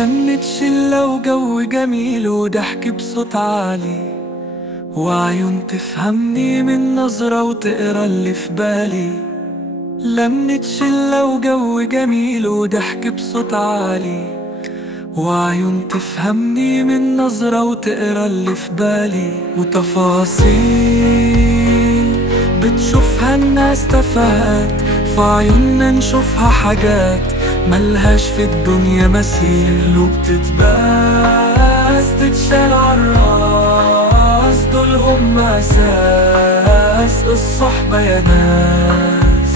لمة شلة وجو جميل وضحك بصوت عالي، وعيون تفهمني من نظرة وتقرا اللي في بالي. لمة شلة وجو جميل وضحك بصوت عالي، وعيون تفهمني من نظرة وتقرا اللي في بالي. وتفاصيل بتشوفها الناس تفاهات، في عيوننا نشوفها حاجات ملهاش في الدنيا مثيل. وبتتباس تتشال عالراس، دول هم أساس الصحبة يا ناس.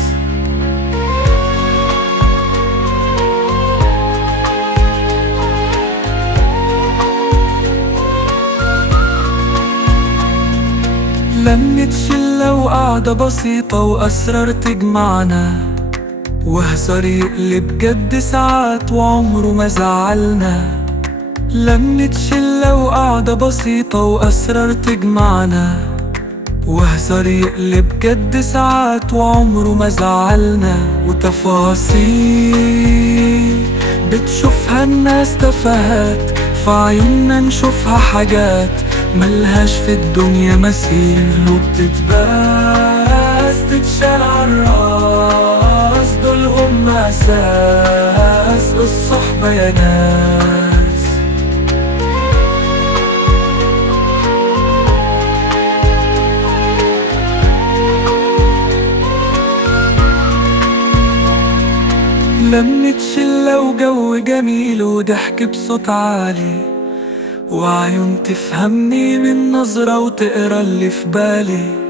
لمة شلة وقعدة بسيطة وأسرار تجمعنا، وهزار يقلب جد ساعات وعمره ما زعلنا. لمة شلة وقعدة بسيطة وأسرار تجمعنا، وهزار يقلب جد ساعات وعمره ما زعلنا. وتفاصيل بتشوفها الناس تفاهات، في عيوننا نشوفها حاجات ملهاش في الدنيا مثيل. وبتتباس تتشال عالراس، دول هم أساس الصحبة يا ناس. لمة شلة وجو جميل وضحك بصوت عالي، وعيون تفهمني من نظرة وتقرا اللي في بالي.